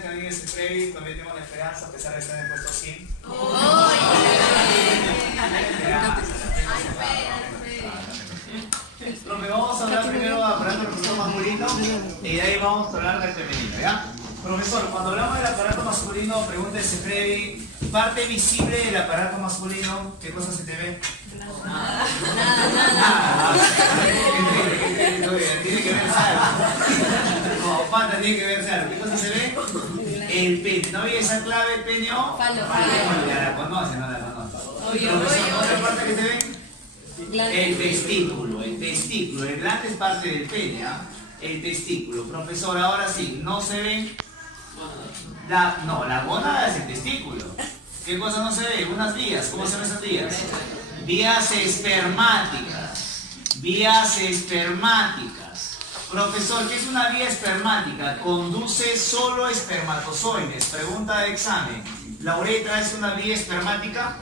que alguien ese Freddy, todavía tengo la esperanza, a pesar de estar en el puesto 100. Profe, vamos a hablar primero de aparato reproductor masculino y de ahí vamos a hablar del femenino, ¿ya? Profesor, cuando hablamos del aparato masculino, pregúntese Freddy, parte visible del aparato masculino, ¿qué cosa se te ve? Nada. Tiene que verse algo. No, falta, tiene que verse algo. ¿Qué cosa se ve? El pene. ¿No ve esa clave, pene o? Falo. Ya la conoce, no la conoce. Profesor, ¿otra parte que se ve? El testículo. El glande es parte del pene, ¿ah? El testículo. Profesor, ahora sí, ¿no se ve? No, la gónada es el testículo. ¿Qué cosa no se ve? Unas vías. ¿Cómo se ven esas vías? Vías espermáticas. Vías espermáticas. Profesor, ¿qué es una vía espermática? Conduce solo espermatozoides. Pregunta de examen. ¿La uretra es una vía espermática?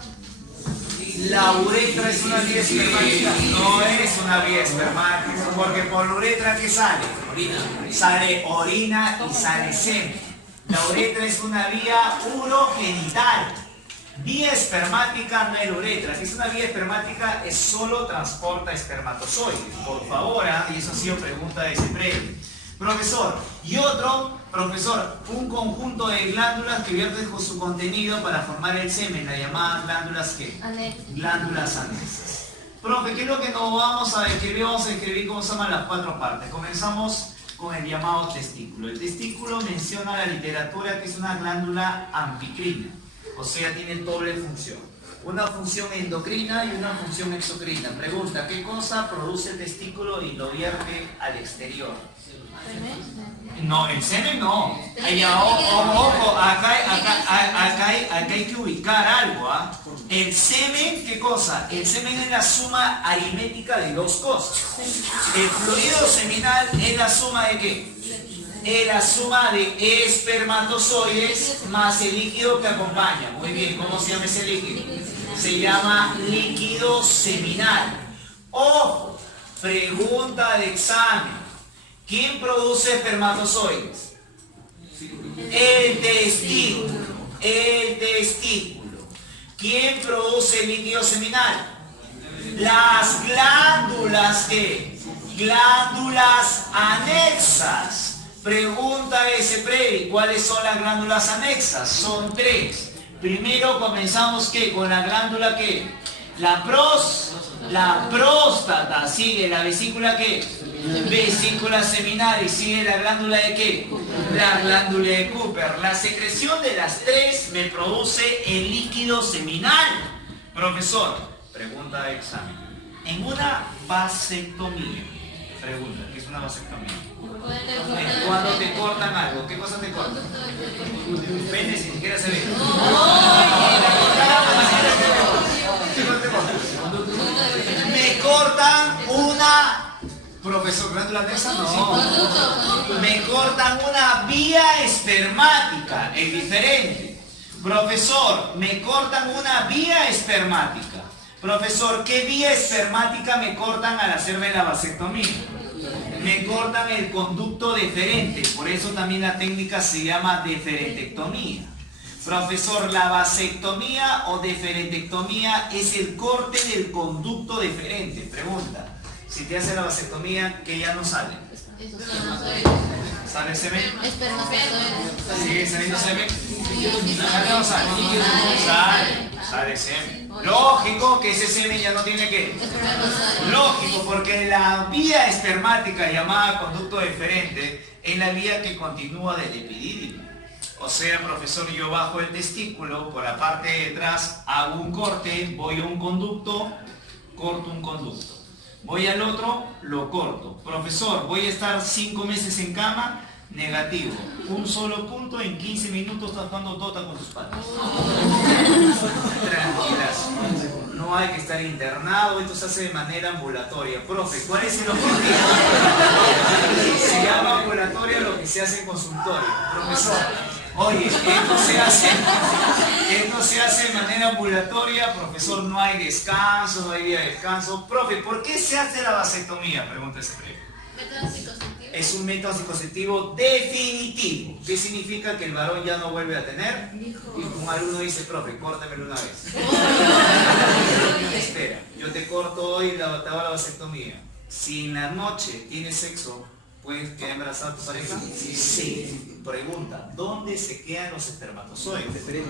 La uretra es una vía espermática. No es una vía espermática, porque por la uretra ¿qué sale? Sale orina y sale semen. La uretra es una vía urogenital. Vía espermática no es la uretra. Si es una vía espermática, es solo transporta espermatozoides. Por favor, y eso ha sido pregunta de ese previo. Profesor, y otro, profesor, un conjunto de glándulas que vierten con su contenido para formar el semen, la llamada glándulas ¿qué? Glándulas anexas. Profe, ¿qué es lo que nos vamos a describir? Vamos a describir cómo se llaman las cuatro partes. Comenzamos con el llamado testículo. El testículo menciona la literatura que es una glándula ambicrina, o sea, tiene doble función. Una función endocrina y una función exocrina. Pregunta, ¿qué cosa produce el testículo y lo vierte al exterior? No, el semen no. Ojo, acá hay que ubicar algo, ¿ah? El semen, ¿qué cosa? El semen es la suma aritmética de dos cosas. El fluido seminal es la suma de ¿qué? Es la suma de espermatozoides más el líquido que acompaña. Muy bien, ¿cómo se llama ese líquido? Se llama líquido seminal. Ojo, pregunta de examen. ¿Quién produce espermatozoides? El testículo. El testículo. ¿Quién produce líquido seminal? Las glándulas ¿qué? Glándulas anexas. Pregunta de ese previo, ¿cuáles son las glándulas anexas? Son tres. Primero comenzamos ¿qué? Con la glándula ¿qué? La próstata. Sigue la vesícula ¿qué? Vesícula seminal. Y sigue la glándula de ¿qué? La glándula de Cooper. La secreción de las tres me produce el líquido seminal. Profesor, pregunta de examen. En una vasectomía, pregunta, ¿qué es una vasectomía? Cuando te cortan algo, ¿qué cosa te cortan? Pene, si siquiera se ve. Me cortan una... Profesor, glándula anexa, no. Me cortan una vía espermática, es diferente. Profesor, me cortan una vía espermática. Profesor, ¿qué vía espermática me cortan al hacerme la vasectomía? Me cortan el conducto deferente, por eso también la técnica se llama deferentectomía. Profesor, la vasectomía o deferentectomía es el corte del conducto deferente. Pregunta, si te hace la vasectomía, ¿qué ya no sale? ¿Sale semen? ¿Sigue saliendo semen? ¿Sale o no sale? Sale semen. Lógico que ese semen ya no tiene que... Lógico, porque la vía espermática llamada conducto deferente es la vía que continúa del epidídimo. O sea, profesor, yo bajo el testículo, por la parte de atrás hago un corte, voy a un conducto, corto un conducto. Voy al otro, lo corto. Profesor, voy a estar 5 meses en cama, negativo. Un solo punto, en 15 minutos estás jugando Dota con tus padres. Tranquilas. No hay que estar internado, esto se hace de manera ambulatoria. Profe, ¿cuál es el objetivo? Se llama ambulatoria lo que se hace en consultorio. Profesor, oye, esto se hace de manera ambulatoria, profesor, no hay descanso, no hay día de descanso. Profe, ¿por qué se hace la vasectomía? Pregunta ese previo. es un método anticonceptivo definitivo. ¿Qué significa? Que el varón ya no vuelve a tener. Y un alumno dice, profe, córtamelo una vez. Espera, yo te corto hoy te hago la vasectomía. Si en la noche tienes sexo, ¿puedes quedar embarazada tu pareja? Sí. Pregunta, ¿dónde se quedan los espermatozoides? En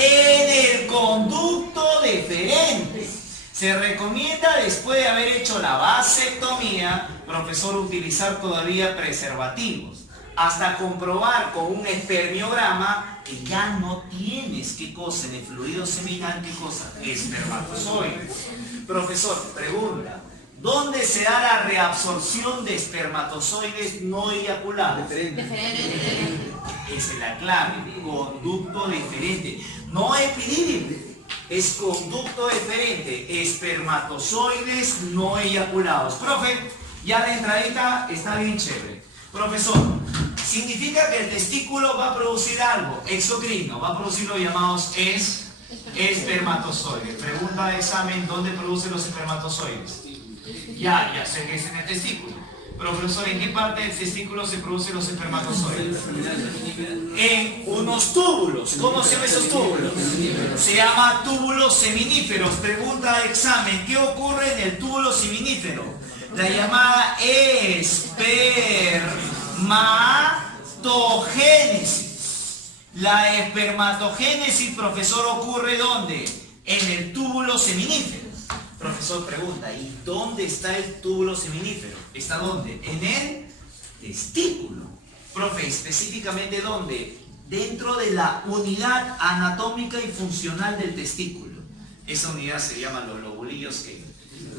el conducto deferente. Se recomienda, después de haber hecho la vasectomía, profesor, utilizar todavía preservativos, hasta comprobar con un espermiograma que ya no tienes, ¿qué cosa? En el fluido seminal, ¿qué cosa? Espermatozoides. Profesor, pregunta, ¿dónde se da la reabsorción de espermatozoides no eyaculados? Esa es la clave, conducto deferente. No epidídimo. Es conducto deferente, espermatozoides no eyaculados. Profe, ya la entradita está bien chévere. Profesor, significa que el testículo va a producir algo exocrino, va a producir los llamados espermatozoides. Pregunta de examen, ¿dónde producen los espermatozoides? Ya sé que es en el testículo. Profesor, ¿en qué parte del testículo se producen los espermatozoides? En unos túbulos. ¿Cómo se llaman esos túbulos? Se llama túbulos seminíferos. Pregunta de examen, ¿qué ocurre en el túbulo seminífero? La llamada espermatogénesis. La espermatogénesis, profesor, ¿ocurre dónde? En el túbulo seminífero. Profesor pregunta, ¿y dónde está el túbulo seminífero? ¿Está dónde? En el testículo. Profe, ¿específicamente dónde? Dentro de la unidad anatómica y funcional del testículo. Esa unidad se llama los lobulillos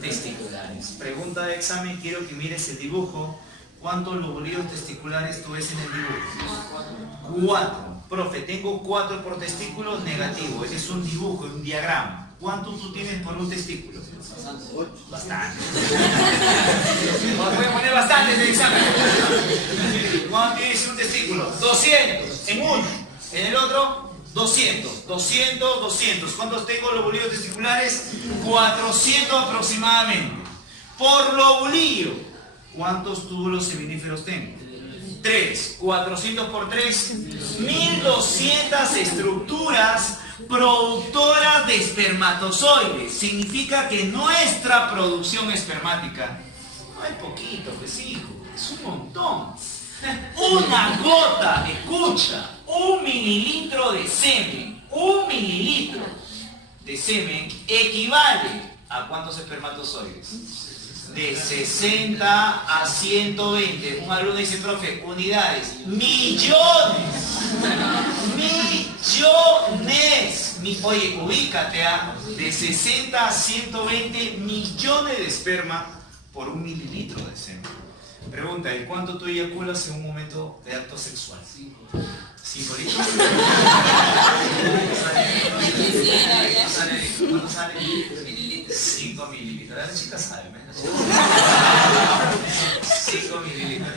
testiculares. Pregunta de examen, quiero que mires el dibujo. ¿Cuántos lobulillos testiculares tú ves en el dibujo? 4. Profe, tengo 4 por testículo, negativo. Ese es un dibujo, un diagrama. ¿Cuántos tú tienes por un testículo? Bastante. Voy a poner bastante en el examen. ¿Cuánto tienes un testículo? 200 en uno. En el otro, 200. 200, 200. ¿Cuántos tengo lobulillos testiculares? 400 aproximadamente. Por lobulillo, ¿cuántos túbulos seminíferos tengo? 3. 400 por 3, 1200 estructuras productoras de espermatozoides. Significa que nuestra producción espermática no es poquito, pues hijo, es un montón. Una gota, escucha, 1 mililitro de semen, 1 mililitro de semen equivale a ¿cuántos espermatozoides? De 60 a 120. Un alumno dice, profe, unidades, millones. Oye, ubícate, de 60 a 120 millones de esperma por 1 mililitro de semen. Pregunta, ¿y cuánto tú eyaculas en un momento de acto sexual? 5 litros. ¿Cuánto sale? 5 mililitros. La chica sabe, ¿no? 5 mililitros.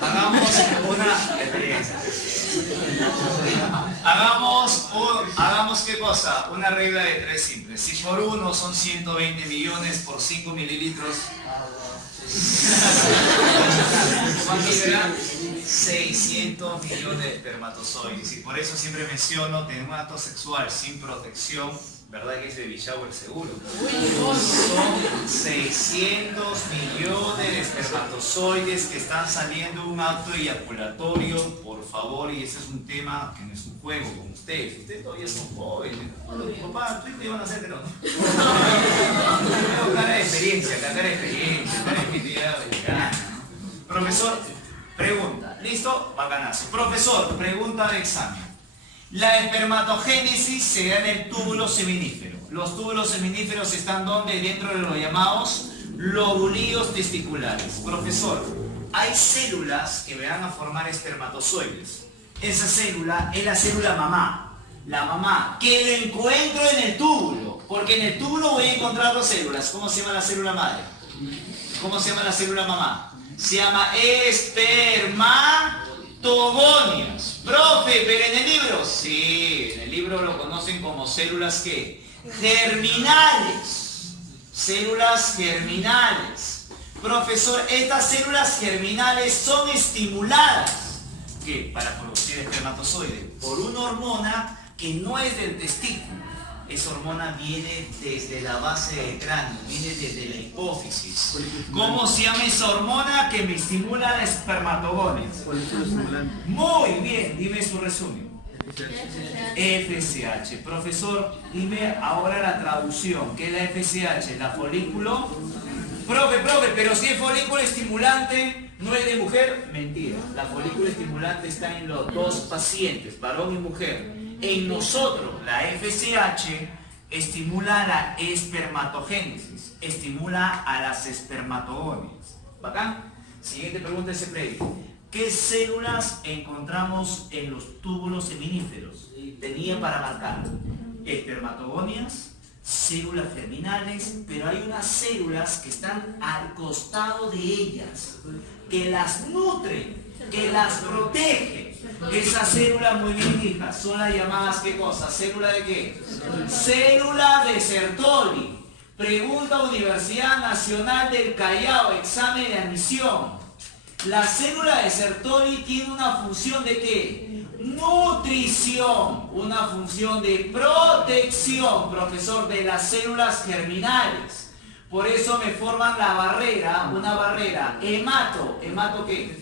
Hagamos una experiencia. Hagamos ¿qué cosa? Una regla de 3 simples. Si por 1 son 120 millones, por 5 mililitros. ¿Cuánto será? 600 millones de espermatozoides. Y por eso siempre menciono tener un acto sexual sin protección. ¿Verdad que es baby shower seguro? Son 600 millones de espermatozoides que están saliendo de un acto eyaculatorio, por favor, y ese es un tema que no es un juego con ustedes. Ustedes todavía son jóvenes. Papá, tú te van a hacer, pero no. Cara de experiencia, cara de actividad vegetariana. Profesor, pregunta. ¿Listo? Bacanazo. Profesor, pregunta de examen. La espermatogénesis se da en el túbulo seminífero. Los túbulos seminíferos están donde? Dentro de los llamados lobulillos testiculares. Profesor, hay células que van a formar espermatozoides. Esa célula es la célula mamá. La mamá, que la encuentro en el túbulo. Porque en el túbulo voy a encontrar 2 células. ¿Cómo se llama la célula madre? ¿Cómo se llama la célula mamá? Se llama espermatogonias. Profe, ¿pero en el libro? Sí, en el libro lo conocen como células ¿qué? Germinales. Células germinales. Profesor, estas células germinales son estimuladas ¿qué? Para producir espermatozoides por una hormona que no es del testículo. Esa hormona viene desde la base del cráneo, viene desde la hipófisis. ¿Cómo se llama esa hormona que me estimula la espermatogones? Muy bien, dime su resumen. FSH. Profesor, dime ahora la traducción. ¿Qué es la FSH? ¿La folículo? Profe, pero si es folículo estimulante, ¿no es de mujer? Mentira. La folícula estimulante está en los dos pacientes, varón y mujer. En nosotros, la FSH estimula la espermatogénesis, estimula a las espermatogones. ¿Bacán? Siguiente pregunta ese previo. ¿Qué células encontramos en los túbulos seminíferos? Tenía para marcar espermatogonias, células germinales, pero hay unas células que están al costado de ellas, que las nutren, que las protegen. Esas células, muy bien hijas, son las llamadas, ¿qué cosa? ¿Célula de qué? Célula de Sertoli. Pregunta Universidad Nacional del Callao, examen de admisión. La célula de Sertoli tiene una función de ¿qué? Nutrición, una función de protección, profesor, de las células germinales. Por eso me forman la barrera, una barrera, hemato. ¿Hemato qué?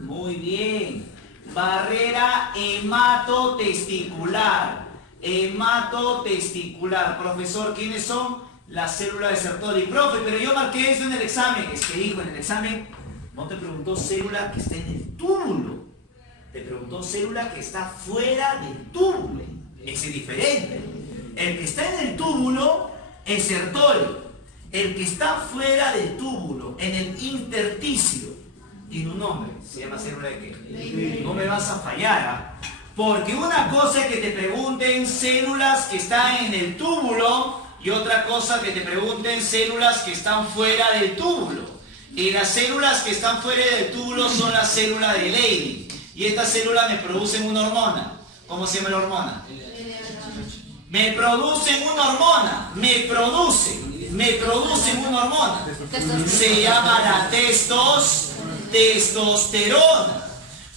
Muy bien. Barrera hematotesticular. Hematotesticular. Profesor, ¿quiénes son? Las células de Sertoli. Profe, pero yo marqué eso en el examen. Es que dijo en el examen, no te preguntó célula que está en el túbulo. Te preguntó célula que está fuera del túbulo. Ese es diferente. El que está en el túbulo es Sertoli. El que está fuera del túbulo, en el intersticio, tiene un nombre. Se llama célula de qué. No me vas a fallar, ¿ah? Porque una cosa es que te pregunten células que están en el túbulo y otra cosa que te pregunten células que están fuera del túbulo. Y las células que están fuera del túbulo son las células de Leydig. Y estas células me producen una hormona. ¿Cómo se llama la hormona? Me producen una hormona. Me producen una hormona. Se llama la testosterona.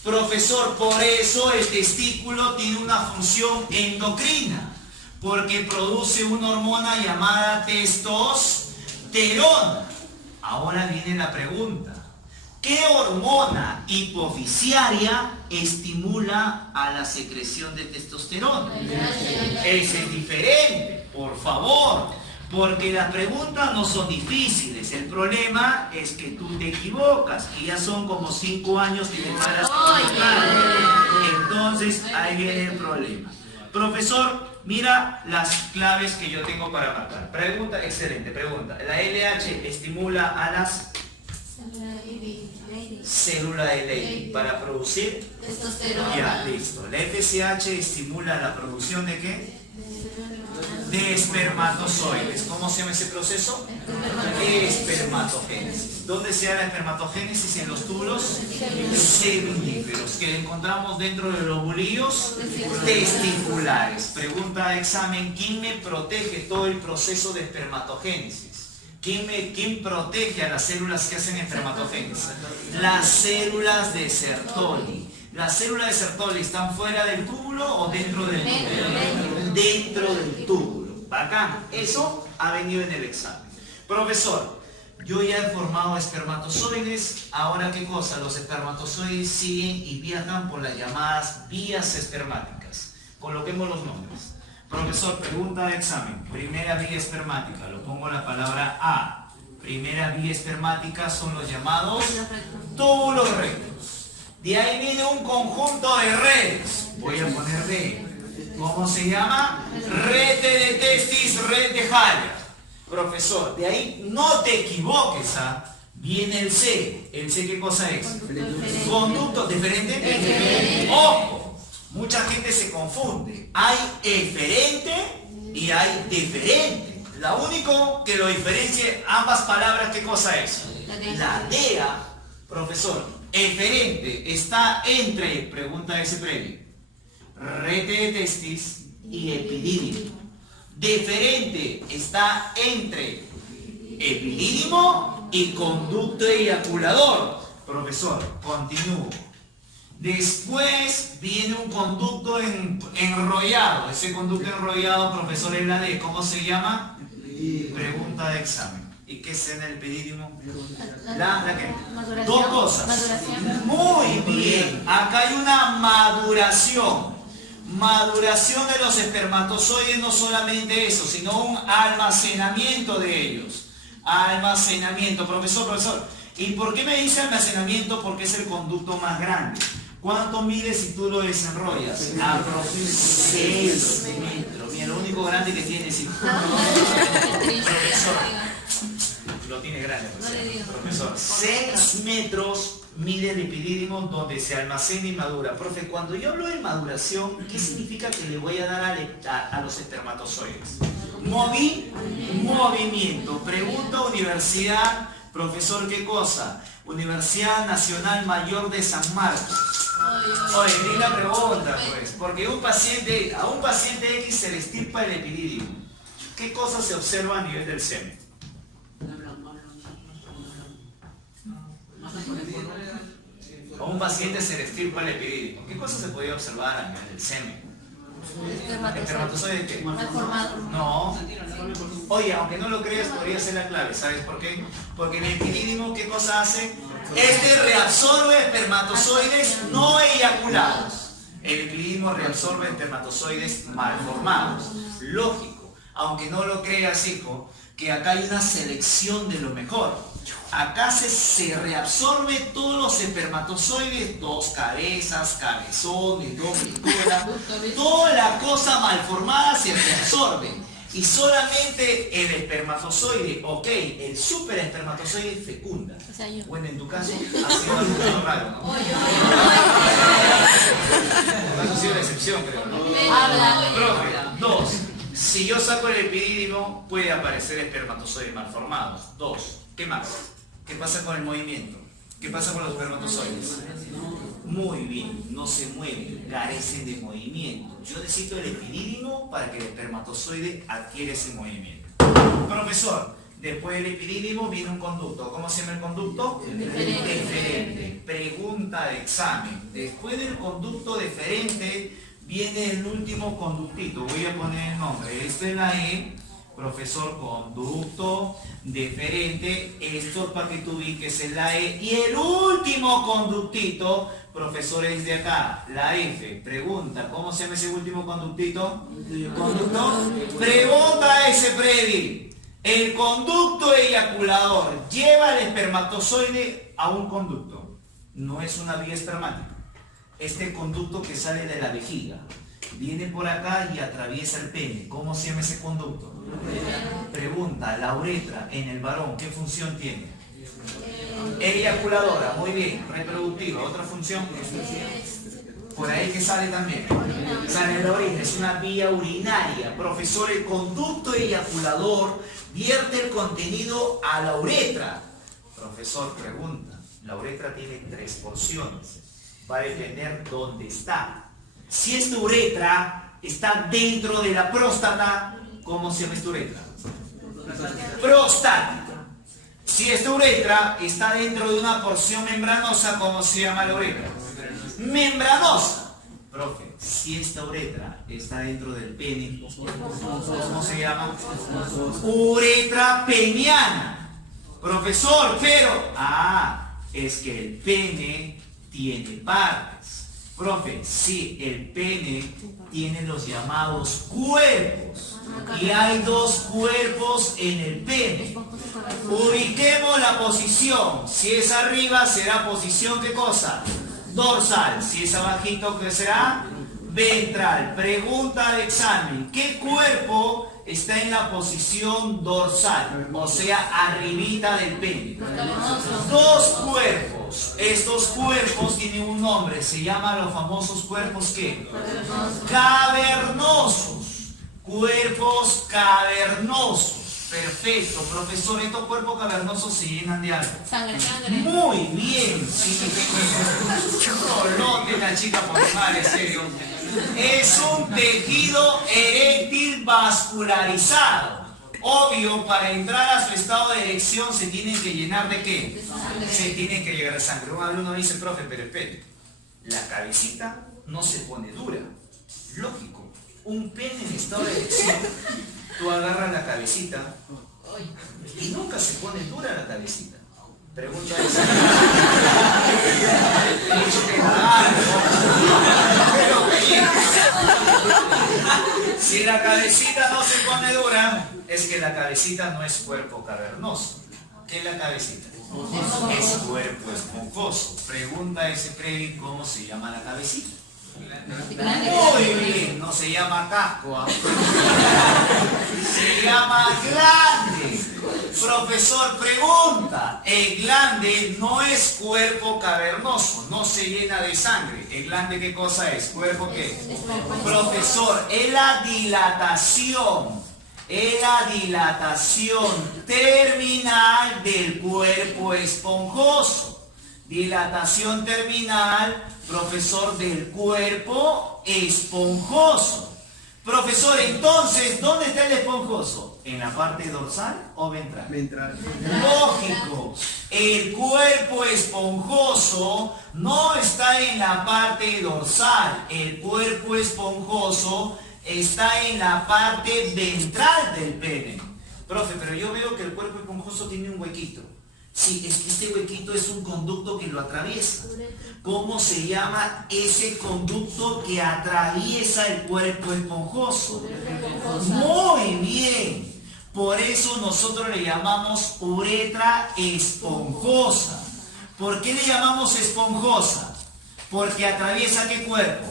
Profesor, por eso el testículo tiene una función endocrina. Porque produce una hormona llamada testosterona. Ahora viene la pregunta. ¿Qué hormona hipofisiaria estimula a la secreción de testosterona? Ese es diferente, por favor. Porque las preguntas no son difíciles. El problema es que tú te equivocas. Y ya son como 5 años que te paras. Entonces, ahí viene el problema. Profesor, mira las claves que yo tengo para marcar. Pregunta, excelente pregunta. La LH estimula a las células de Leydig para producir testosterona. Ya, listo. La FSH estimula la producción de ¿qué? De espermatozoides. ¿Cómo se llama ese proceso? Espermatogénesis. ¿Dónde se da la espermatogénesis? En los túbulos seminíferos, que encontramos dentro de los bulillos testiculares. Pregunta de examen: ¿quién me protege todo el proceso de espermatogénesis? ¿Quién protege a las células que hacen espermatogénesis? Las células de Sertoli. ¿Las células de Sertoli están fuera del túbulo o dentro del túbulo? Dentro del túbulo. Bacán. Eso ha venido en el examen. Profesor, yo ya he formado espermatozoides. Ahora, ¿qué cosa? Los espermatozoides siguen y viajan por las llamadas vías espermáticas. Coloquemos los nombres. Profesor, pregunta de examen. Primera vía espermática. Lo pongo la palabra A. Primera vía espermática son los llamados túbulos rectos. De ahí viene un conjunto de redes. Voy a poner D. ¿Cómo se llama? Rete de testis, red de Haller. Profesor, de ahí no te equivoques, ¿ah? Viene el C. ¿El C qué cosa es? Conducto diferente. Ojo, mucha gente se confunde. Hay eferente y hay deferente. Lo único que lo diferencia ambas palabras, ¿qué cosa es? La DEA, profesor. Eferente está entre, pregunta ese previo, rete de testis y epidídimo. Deferente está entre epidídimo y conducto eyaculador. Profesor, continúo. Después viene un conducto enrollado. Ese conducto enrollado, profesor, es la D. ¿Cómo se llama? Pregunta de examen. ¿Y qué es en el epidídimo? ¿La qué? Dos cosas. Maduración. Muy bien. Acá hay una maduración. Maduración de los espermatozoides, no solamente eso, sino un almacenamiento de ellos. Almacenamiento. Profesor. ¿Y por qué me dice almacenamiento? Porque es el conducto más grande. ¿Cuánto mide si tú lo desenrollas? 6 metros. Mira, lo único grande que tiene es... Profesor. Lo tiene grande, profesor. 6 metros mide el epidídimo donde se almacena y madura. Profe, cuando yo hablo de maduración, ¿qué significa que le voy a dar a los espermatozoides? Movimiento. Pregunta universidad, profesor, ¿qué cosa? Universidad Nacional Mayor de San Marcos. Oye, ni la pregunta, pues, porque a un paciente X se le estirpa el epidídimo. ¿Qué cosa se observa a nivel del semen? A un paciente se le estirpa el epidídimo. ¿Qué cosa se podía observar a nivel del semen? ¿Espermatozoide qué? Mal formado. No. Oye, aunque no lo creas, podría ser la clave. ¿Sabes por qué? Porque el epidídimo, ¿qué cosa hace? Reabsorbe espermatozoides no eyaculados. El epidídimo reabsorbe espermatozoides mal formados. Lógico. Aunque no lo creas, hijo, que acá hay una selección de lo mejor. Acá se reabsorbe todos los espermatozoides, 2 cabezas, cabezones, 2 colas, toda la cosa malformada se reabsorbe. Y solamente el espermatozoide, el superespermatozoide fecunda. Bueno, en tu caso ha sido algo raro, ¿no? Ha sido la excepción, creo, ¿no? Profe, 2. Si yo saco el epidídimo, puede aparecer espermatozoides malformados. 2. ¿Qué más? ¿Qué pasa con el movimiento? ¿Qué pasa con los espermatozoides? Muy bien, no se mueven, carecen de movimiento. Yo necesito el epidídimo para que el espermatozoide adquiera ese movimiento. Profesor, después del epidídimo viene un conducto. ¿Cómo se llama el conducto? Deferente. Pregunta de examen. Después del conducto deferente viene el último conductito. Voy a poner el nombre. Esta es la E. Profesor, conducto deferente. Esto para que tú ubiques es la E. Y el último conductito, profesor, es de acá, la F. Pregunta, ¿cómo se llama ese último conductito? ¿Conducto? Pregunta ese previo. El conducto eyaculador lleva el espermatozoide a un conducto. No es una vía espermática. Este conducto que sale de la vejiga viene por acá y atraviesa el pene. ¿Cómo se llama ese conducto? Pregunta, la uretra en el varón, ¿qué función tiene? Eyaculadora, muy bien. Reproductiva, ¿otra función? Por ahí que sale también. Sale la orina, es una vía urinaria. Profesor, el conducto eyaculador vierte el contenido a la uretra. Profesor, pregunta, la uretra tiene 3 porciones. Va a depender dónde está. Si esta uretra está dentro de la próstata, ¿cómo se llama esta uretra? Prostática. Si esta uretra está dentro de una porción membranosa, ¿cómo se llama la uretra? Membranosa. Profe, si esta uretra está dentro del pene, ¿cómo se llama? Uretra peniana. Profesor, pero... es que el pene tiene partes. Profe, sí, el pene tiene los llamados cuerpos. Y hay 2 cuerpos en el pene. Ubiquemos la posición. Si es arriba, será posición, ¿qué cosa? Dorsal. Si es abajito, ¿qué será? Ventral. Pregunta de examen. ¿Qué cuerpo está en la posición dorsal? O sea, arribita del pene. 2 cuerpos. Estos cuerpos tienen un nombre. Se llaman los famosos cuerpos, ¿qué? Cavernosos. Cuerpos cavernosos. Perfecto, profesor, estos cuerpos cavernosos se llenan de algo. Sangre. Muy bien, sí. Colote la chica por mal, en serio. Es un tejido eréctil vascularizado. Obvio, para entrar a su estado de erección se tienen que llenar ¿de qué? Se tienen que llenar de sangre. Un alumno dice, profe, pero espere, la cabecita no se pone dura. Lógico, un pene en estado de erección, tú agarras la cabecita y nunca se pone dura la cabecita. Pregunta esa. He dicho que si la cabecita no se pone dura, es que la cabecita no es cuerpo cavernoso. ¿Qué es la cabecita? Es cuerpo esponjoso. Pregunta a ese previ, ¿cómo se llama la cabecita? Muy bien, no se llama casco, se llama glande. Profesor, pregunta, el glande no es cuerpo cavernoso, no se llena de sangre. ¿El glande qué cosa es? ¿Cuerpo qué? Profesor, es la dilatación terminal del cuerpo esponjoso. Dilatación terminal, profesor, del cuerpo esponjoso. Profesor, entonces, ¿dónde está el esponjoso? ¿En la parte dorsal o ventral? Ventral. Lógico, el cuerpo esponjoso no está en la parte dorsal, el cuerpo esponjoso está en la parte ventral del pene. Profe, pero yo veo que el cuerpo esponjoso tiene un huequito. Sí, es que este huequito es un conducto que lo atraviesa. ¿Cómo se llama ese conducto que atraviesa el cuerpo esponjoso? Muy bien. Por eso nosotros le llamamos uretra esponjosa. ¿Por qué le llamamos esponjosa? Porque atraviesa ¿qué cuerpo?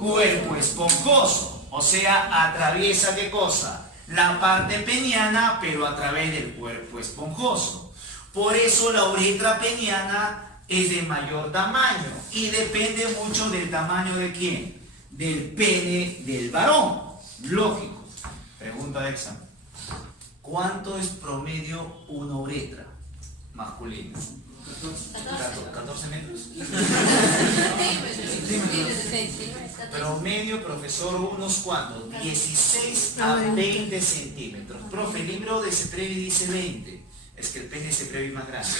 Cuerpo esponjoso. O sea, atraviesa ¿qué cosa? La parte peniana, pero a través del cuerpo esponjoso. Por eso la uretra peniana es de mayor tamaño y depende mucho del tamaño ¿de quién? Del pene del varón. Lógico. Pregunta de examen. ¿Cuánto es promedio una uretra masculina? 14 metros. Promedio, profesor, unos cuantos, 16 a 20 centímetros. Profe, el libro de Ceprevi dice 20. Es que el pene se prevé más grande.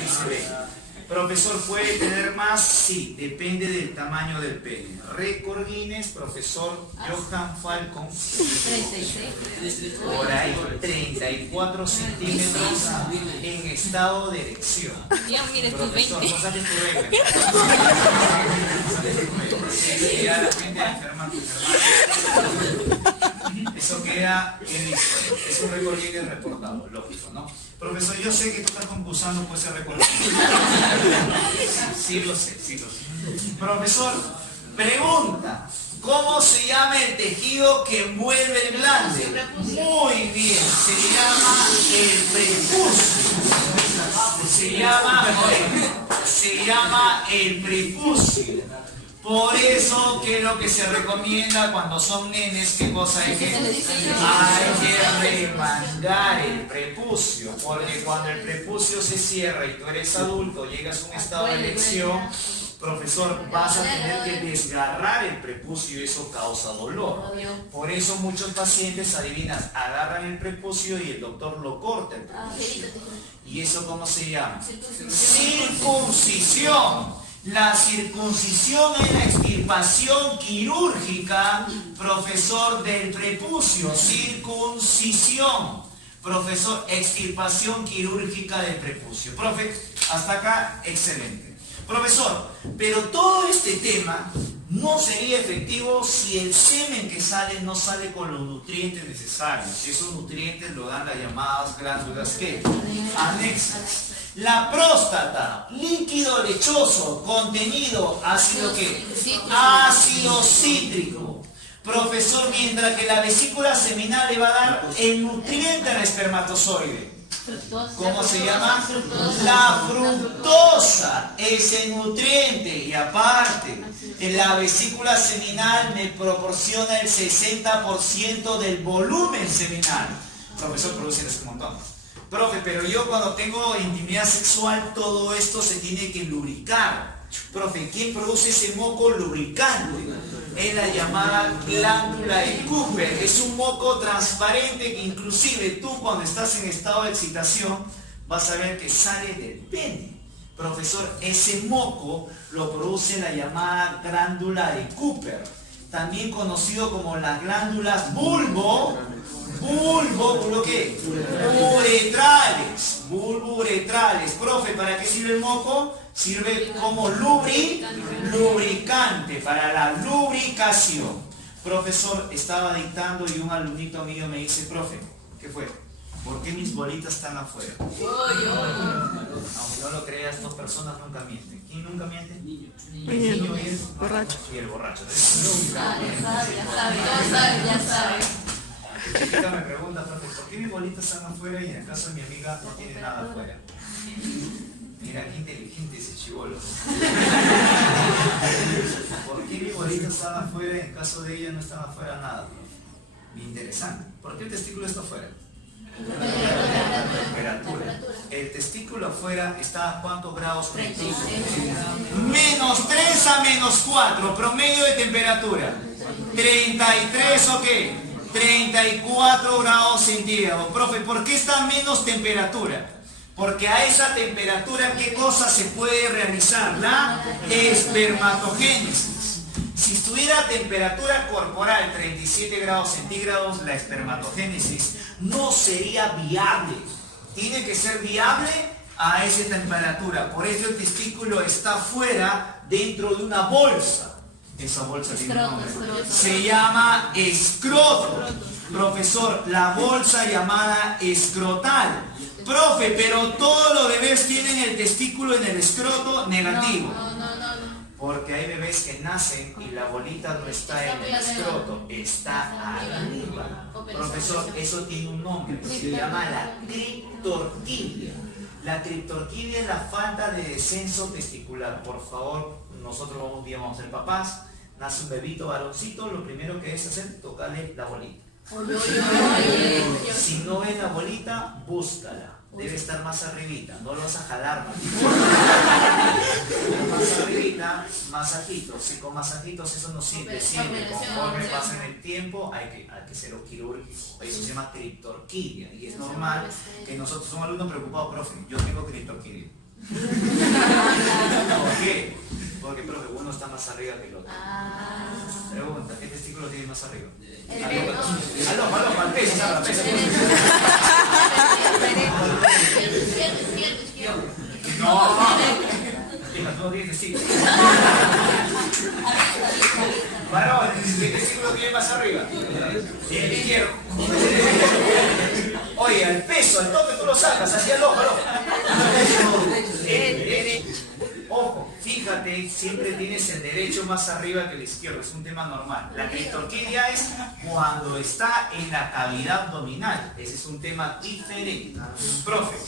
Dice 20. Profesor, ¿puede tener más? Sí, depende del tamaño del pene. Récord Guinness, profesor Johan Falcon. 36. Por ahí, 34 centímetros en estado de erección. Ya, mire, tus Profesor, 20. no sale tu regla. Sí, ya la gente a enfermar. Eso queda en listo. Es un récord Guinness reportado, lógico, ¿no? Profesor, yo sé que tú estás concursando por ese récord Guinness. Sí lo sé. Profesor, pregunta, ¿cómo se llama el tejido que envuelve el glande? Muy bien, se llama el prepucio. Se llama el prepucio. Por eso, ¿qué es lo que se recomienda cuando son nenes? ¿Qué cosa es que? Hay que remangar el prepucio, porque cuando el prepucio se cierra y tú eres adulto, llegas a un estado de erección, profesor, vas a tener que desgarrar el prepucio y eso causa dolor. Por eso muchos pacientes, adivinas, agarran el prepucio y el doctor lo corta el prepucio. ¿Y eso cómo se llama? Circuncisión. La circuncisión es la extirpación quirúrgica, profesor, del prepucio. Circuncisión. Profesor, extirpación quirúrgica del prepucio. Profe, hasta acá, excelente. Profesor, pero todo este tema no sería efectivo si el semen que sale no sale con los nutrientes necesarios. Esos nutrientes lo dan las llamadas glándulas ¿qué? Anexas. La próstata, líquido lechoso, contenido ácido ¿qué? Ácido cítrico. Profesor, mientras que la vesícula seminal le va a dar el nutriente al espermatozoide. ¿Cómo se llama? La fructosa, ese nutriente. Y aparte, la vesícula seminal me proporciona el 60% del volumen seminal. Profesor, produce un montón. Profe, pero yo cuando tengo intimidad sexual, todo esto se tiene que lubricar. Profe, ¿quién produce ese moco lubricante? Es la llamada glándula de Cooper. Es un moco transparente que inclusive tú cuando estás en estado de excitación vas a ver que sale del pene. Profesor, ese moco lo produce la llamada glándula de Cooper, también conocido como las glándulas bulbouretrales. Profe, ¿para qué sirve el moco? Sirve como lubricante, para la lubricación. Profesor, estaba dictando y un alumnito mío me dice, profe, ¿qué fue? ¿Por qué mis bolitas están afuera? Aunque no lo creas, 2 personas nunca mienten. ¿Quién nunca miente? El niño y el borracho. Y el borracho. Ya sabe. La chica me pregunta, profe, ¿por qué mis bolitas están afuera y en el caso de mi amiga no tiene nada afuera? Mira, qué inteligente ese chibolo. ¿Por qué mis bolitas están afuera y en el caso de ella no están afuera nada? Bien interesante. ¿Por qué el testículo está afuera? Temperatura. El testículo afuera está a ¿cuántos grados? Menos 3 a menos 4, promedio de temperatura. 33 o qué? 34 grados centígrados. Profe, ¿por qué está a menos temperatura? Porque a esa temperatura, ¿qué cosa se puede realizar? La espermatogénesis. Si estuviera a temperatura corporal 37 grados centígrados, la espermatogénesis no sería viable. Tiene que ser viable a esa temperatura. Por eso el testículo está fuera dentro de una bolsa. Esa bolsa tiene un nombre. Se llama escroto. Profesor, la bolsa llamada escrotal. Profe, pero todos los bebés tienen el testículo en el escroto negativo. Porque hay bebés que nacen y la bolita no está en el escroto, está arriba. Profesor, eso tiene un nombre, se llama la criptorquidia. La criptorquidia es la falta de descenso testicular. Por favor, nosotros un día vamos a ser papás, nace un bebito varoncito, lo primero que debes hacer es tocarle la bolita. Si no ves la bolita, búscala. Debe estar más arribita, no lo vas a jalar más arribita, masajitos. Si con masajitos eso no sirve, conforme pasa en el tiempo hay que hacerlo quirúrgico. Eso se llama criptorquidia y es normal que nosotros somos alumnos preocupados, profe, yo tengo criptorquidia. ¿Por qué? Porque, profe, uno está más arriba que el otro. Pregunta, ¿qué testículo tiene más arriba? Al peso, al peso. No, tú no tienes testículo. Varón, ¿qué testículo tiene más arriba? El izquierdo. Oye, al peso, al toque tú lo sacas, hacia el ojo, Ojo, fíjate, siempre tienes el derecho más arriba que el izquierdo, es un tema normal. La criptorquidia es cuando está en la cavidad abdominal, ese es un tema diferente. Profe,